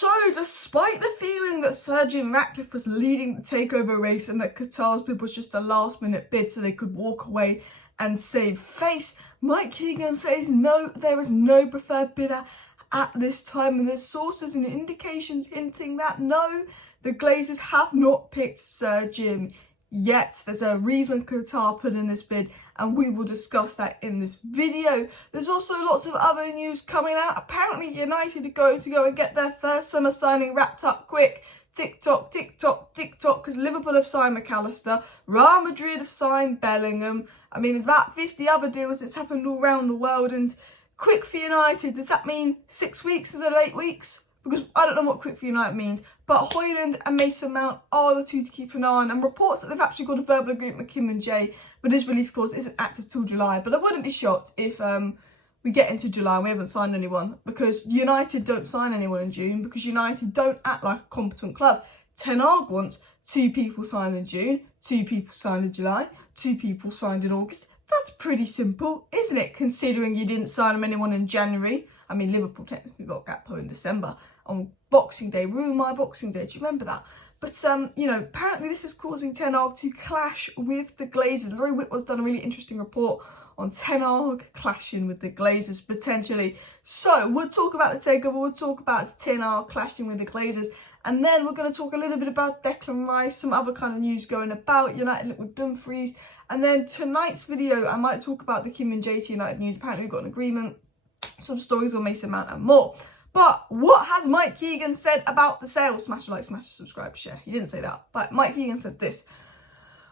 So, despite the feeling that Sir Jim Ratcliffe was leading the takeover race and that Qatar's bid was just a last-minute bid so they could walk away and save face, Mike Keegan says no, there is no preferred bidder at this time, and there's sources and indications hinting that no, the Glazers have not picked Sir Jim yet. There's a reason Qatar put in this bid, and we will discuss that in this video. There's also lots of other news coming out. Apparently United are going to go and get their first summer signing wrapped up quick. TikTok, TikTok, TikTok, because Liverpool have signed McAllister, Real Madrid have signed Bellingham. I mean, there's about 50 other deals that's happened all around the world, and quick for United, does that mean 6 weeks instead of 8 weeks? Because I don't know what quick for United means. But Højlund and Mason Mount are the two to keep an eye on. And reports that they've actually got a verbal agreement with Kim and Jay, but his release clause isn't active till July. But I wouldn't be shocked if we get into July and we haven't signed anyone. Because United don't sign anyone in June. Because United don't act like a competent club. Ten Hag wants 2 people signed in June, 2 people signed in July, 2 people signed in August. That's pretty simple, isn't it? Considering you didn't sign anyone in January. I mean, Liverpool technically got Gakpo in December on Boxing Day. Ruined my Boxing Day. Do you remember that? But, you know, apparently this is causing Ten Hag to clash with the Glazers. Laurie Whitwell's done a really interesting report on Ten Hag clashing with the Glazers, potentially. So, we'll talk about the takeover. We'll talk about Ten Hag clashing with the Glazers. And then we're going to talk a little bit about Declan Rice, some other kind of news going about. United with Dumfries. And then tonight's video, I might talk about the Kim and Jay to United news. Apparently we've got an agreement, some stories on Mason Mount and more. But what has Mike Keegan said about the sale? Smash a like, smash a subscribe, share. He didn't say that, but Mike Keegan said this.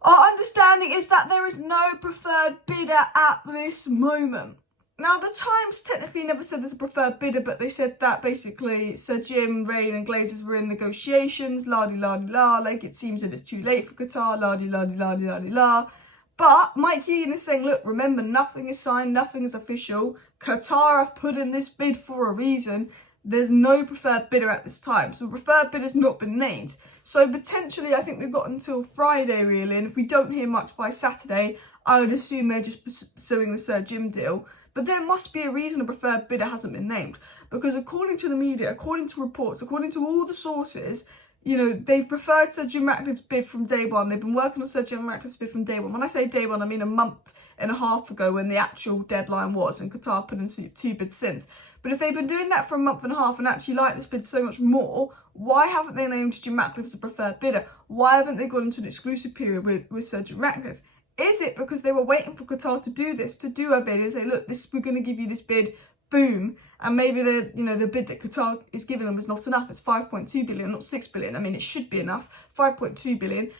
Our understanding is that there is no preferred bidder at this moment. Now, the Times technically never said there's a preferred bidder, but they said that basically Sir Jim, Raine and Glazers were in negotiations, la-di-la-di-la, like it seems that it's too late for Qatar, la-di-la-di-la-di-la-di-la. But Mike Keegan is saying, look, remember, nothing is signed, nothing is official. Qatar have put in this bid for a reason. There's no preferred bidder at this time. So the preferred bidder's not been named. So potentially, I think we've got until Friday, really. And if we don't hear much by Saturday, I would assume they're just pursuing the Sir Jim deal. But there must be a reason a preferred bidder hasn't been named. Because according to the media, according to reports, according to all the sources, you know, they've preferred Sir Jim Ratcliffe's bid from day one. They've been working on Sir Jim Ratcliffe's bid from day one. When I say day one, I mean a month and a half ago when the actual deadline was, and Qatar put in 2 bids since. But if they've been doing that for a month and a half and actually like this bid so much more, why haven't they named Jim Ratcliffe as the preferred bidder? Why haven't they gone into an exclusive period with Sir Jim Ratcliffe? Is it because they were waiting for Qatar to do this, to do a bid and say, look, we're going to give you this bid, boom, and maybe the bid that Qatar is giving them is not enough. It's 5.2 billion, not 6 billion. I mean, it should be enough. 5.2 billion,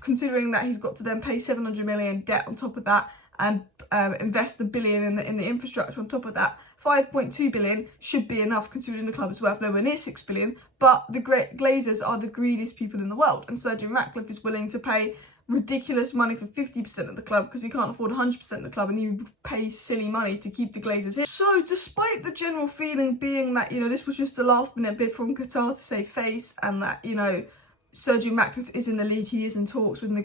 considering that he's got to then pay 700 million debt on top of that and invest $1 billion in the infrastructure on top of that. 5.2 billion should be enough, considering the club is worth nowhere near 6 billion. But the Glazers are the greediest people in the world, and Sir Jim Ratcliffe is willing to pay ridiculous money for 50% of the club because he can't afford 100% of the club, and he pays silly money to keep the Glazers here. So despite the general feeling being that, you know, this was just a last minute bid from Qatar to save face, and that, you know, Sir Jim Ratcliffe is in the lead, he is in talks with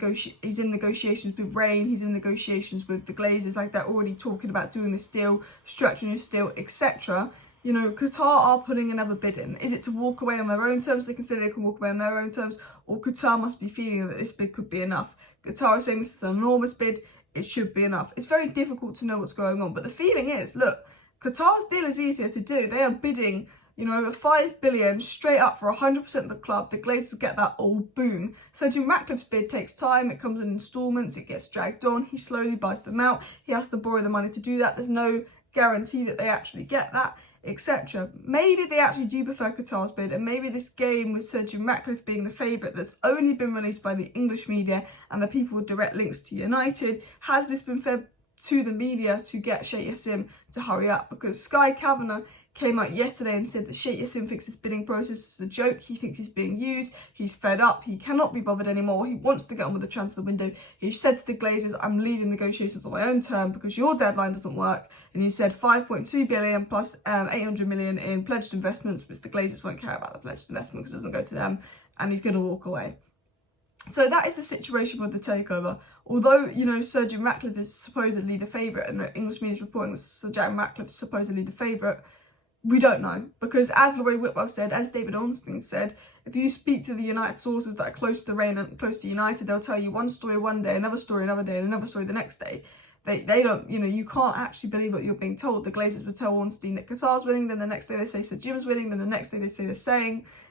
he's in negotiations with Raine, he's in negotiations with the Glazers, like they're already talking about doing this deal, structuring this deal, etc. You know, Qatar are putting another bid in. Is it to walk away on their own terms? They consider they can walk away on their own terms, or Qatar must be feeling that this bid could be enough. Qatar is saying this is an enormous bid, it should be enough. It's very difficult to know what's going on, but the feeling is, look, Qatar's deal is easier to do. They are bidding, you know, over 5 billion straight up for 100% of the club. The Glazers get that all, boom. So Jim Ratcliffe's bid takes time. It comes in installments. It gets dragged on. He slowly buys them out. He has to borrow the money to do that. There's no guarantee that they actually get that, etc. Maybe they actually do prefer Qatar's bid, and maybe this game with Sir Jim Ratcliffe being the favourite that's only been released by the English media and the people with direct links to United, has this been fed to the media to get Sheikh Yassim to hurry up? Because Sky Kavanagh came out yesterday and said that Sheikh Yassim thinks this bidding process is a joke. He thinks he's being used. He's fed up. He cannot be bothered anymore. He wants to get on with the transfer window. He said to the Glazers, I'm leaving negotiations on my own term because your deadline doesn't work. And he said 5.2 billion plus 800 million in pledged investments, which the Glazers won't care about the pledged investment because it doesn't go to them. And he's going to walk away. So that is the situation with the takeover. Although, you know, Sir Jim Ratcliffe is supposedly the favourite and the English media is reporting that Sir Jim Ratcliffe is supposedly the favourite, We don't know, because as Laurie Whitwell said, as David Ornstein said, if you speak to the United sources that are close to Raine and close to United, they'll tell you one story one day, another story another day, and another story the next day. They don't, you know, you can't actually believe what you're being told. The Glazers would tell Ornstein that Qatar's winning, then the next day they say Sir Jim's winning, then the next day they say they're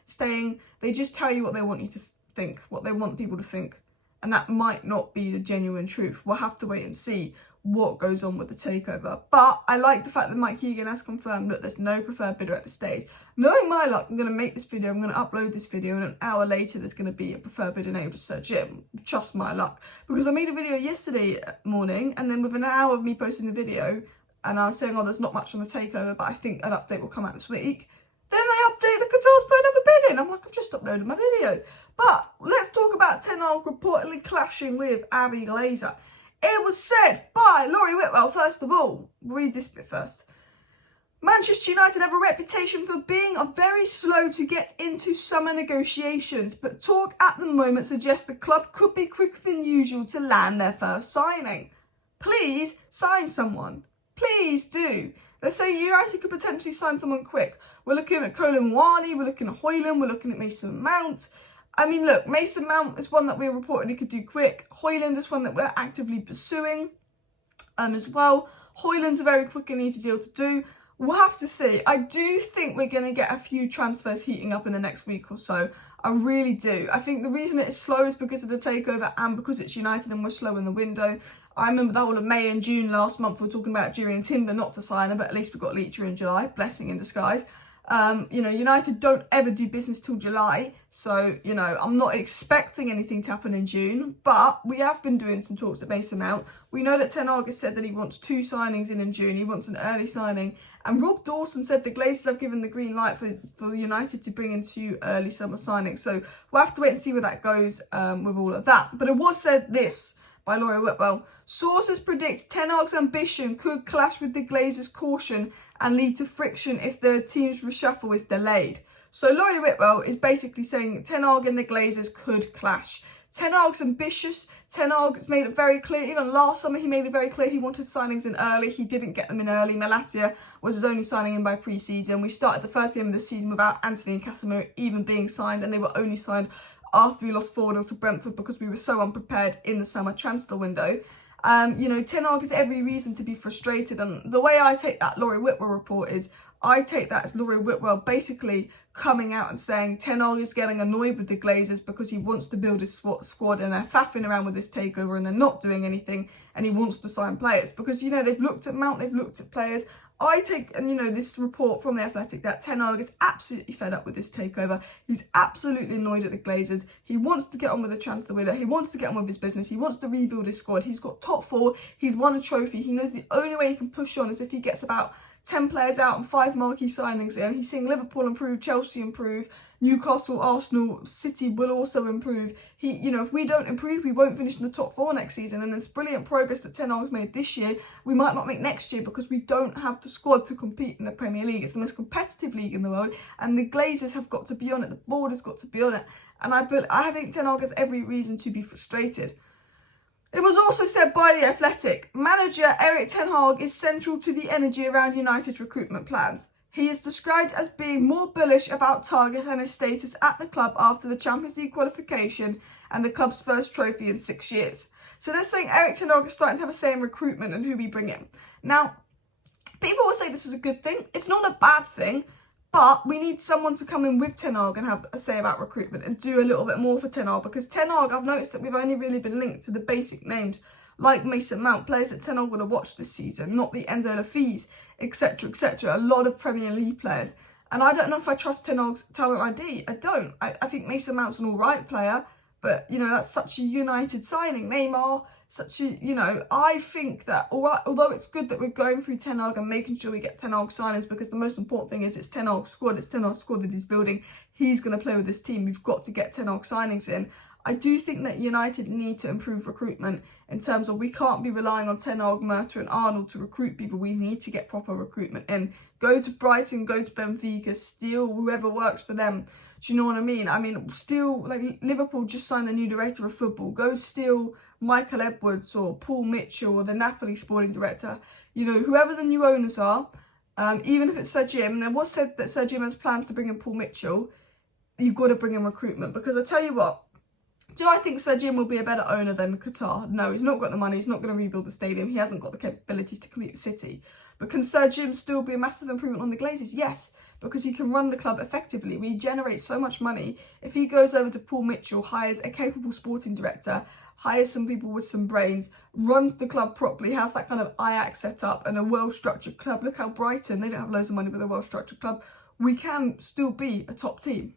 staying. They just tell you what they want you to think, what they want people to think. And that might not be the genuine truth. We'll have to wait and see what goes on with the takeover. But I like the fact that Mike Keegan has confirmed that there's no preferred bidder at this stage. Knowing my luck, I'm going to make this video, I'm going to upload this video, and an hour later there's going to be a preferred bidder named Sir Jim. Just my luck. Because I made a video yesterday morning, and then within an hour of me posting the video, and I was saying, oh, there's not much on the takeover, but I think an update will come out this week. Then they update the Qatar's put another bid in. I'm like, I've just uploaded my video. But let's talk about Ten Hag reportedly clashing with Avi Glazer. It was said by Laurie Whitwell, first of all. Read this bit first. Manchester United have a reputation for being very slow to get into summer negotiations, but talk at the moment suggests the club could be quicker than usual to land their first signing. Please sign someone. Please do. They're saying United could potentially sign someone quick. We're looking at Colin Wani, we're looking at Højlund, we're looking at Mason Mount. I mean, look, Mason Mount is one that we reportedly could do quick. Højlund is one that we're actively pursuing as well. Højlund's a very quick and easy deal to do. We'll have to see. I do think we're going to get a few transfers heating up in the next week or so. I really do. I think the reason it is slow is because of the takeover and because it's United and we're slow in the window. I remember the whole of May and June last month we were talking about Julian Timber not to sign her, but at least we got Leacher in July. Blessing in disguise. You know, United don't ever do business till July, so, you know, I'm not expecting anything to happen in June, but we have been doing some talks at Mason Mount. We know that Ten Hag has said that he wants 2 signings in June, he wants an early signing, and Rob Dawson said the Glazers have given the green light for United to bring in 2 early summer signings, so we'll have to wait and see where that goes with all of that. But it was said this by Laurie Whitwell. Sources predict Ten Hag's ambition could clash with the Glazers' caution and lead to friction if the team's reshuffle is delayed. So Laurie Whitwell is basically saying Ten Hag and the Glazers could clash. Ten Hag's ambitious. Ten Hag has made it very clear. Even last summer he made it very clear he wanted signings in early. He didn't get them in early. Malacia was his only signing in by pre-season. We started the first game of the season without Anthony and Casemiro even being signed, and they were only signed after we lost 4-0 to Brentford because we were so unprepared in the summer transfer window. You know, Ten Hag has every reason to be frustrated, and the way I take that Laurie Whitwell report is, I take that as Laurie Whitwell basically coming out and saying Ten Hag is getting annoyed with the Glazers because he wants to build his squad and they're faffing around with this takeover and they're not doing anything, and he wants to sign players because, you know, they've looked at Mount, they've looked at players. I take, and you know, this report from The Athletic that Ten Hag is absolutely fed up with this takeover. He's absolutely annoyed at the Glazers. He wants to get on with the transfer window. He wants to get on with his business. He wants to rebuild his squad. He's got top 4. He's won a trophy. He knows the only way he can push on is if he gets about 10 players out and 5 marquee signings in. He's seeing Liverpool improve, Chelsea improve, Newcastle, Arsenal, City will also improve. You know, if we don't improve, we won't finish in the top 4 next season. And it's brilliant progress that Ten Hag's made this year. We might not make next year because we don't have the squad to compete in the Premier League. It's the most competitive league in the world, and the Glazers have got to be on it. The board has got to be on it. And I think Ten Hag has every reason to be frustrated. It was also said by The Athletic, manager Erik Ten Hag is central to the energy around United's recruitment plans. He is described as being more bullish about targets and his status at the club after the Champions League qualification and the club's first trophy in 6 years. So they're saying Erik Ten Hag is starting to have a say in recruitment and who we bring in. Now, people will say this is a good thing. It's not a bad thing, but we need someone to come in with Ten Hag and have a say about recruitment and do a little bit more for Ten Hag, because Ten Hag, I've noticed that we've only really been linked to the basic names like Mason Mount, players that Ten Hag would have watched this season, not the Enzo Lafise, etc, etc. A lot of Premier League players. And I don't know if I trust Ten Hag's talent ID. I don't. I think Mason Mount's an alright player, but, you know, that's such a United signing. Neymar, such a, you know, I think that, although it's good that we're going through Ten Hag and making sure we get Ten Hag signings, because the most important thing is it's Ten Hag's squad, it's Ten Hag's squad that he's building. He's going to play with this team. We've got to get Ten Hag signings in. I do think that United need to improve recruitment in terms of we can't be relying on Ten Hag, Murta and Arnold to recruit people. We need to get proper recruitment in. Go to Brighton, go to Benfica, steal whoever works for them. Do you know what I mean? I mean, steal, like Liverpool just signed the new director of football. Go steal Michael Edwards or Paul Mitchell or the Napoli sporting director. You know, whoever the new owners are, Even if it's Sir Jim, and it was said that Sir Jim has plans to bring in Paul Mitchell, you've got to bring in recruitment. Because I tell you what, do I think Sir Jim will be a better owner than Qatar? No, he's not got the money, he's not going to rebuild the stadium, he hasn't got the capabilities to compete with City. But can Sir Jim still be a massive improvement on the Glazers? Yes, because he can run the club effectively. We generate so much money. If he goes over to Paul Mitchell, hires a capable sporting director, hires some people with some brains, runs the club properly, has that kind of Ajax set up and a well-structured club. Look how Brighton, they don't have loads of money, but they're a well-structured club. We can still be a top team.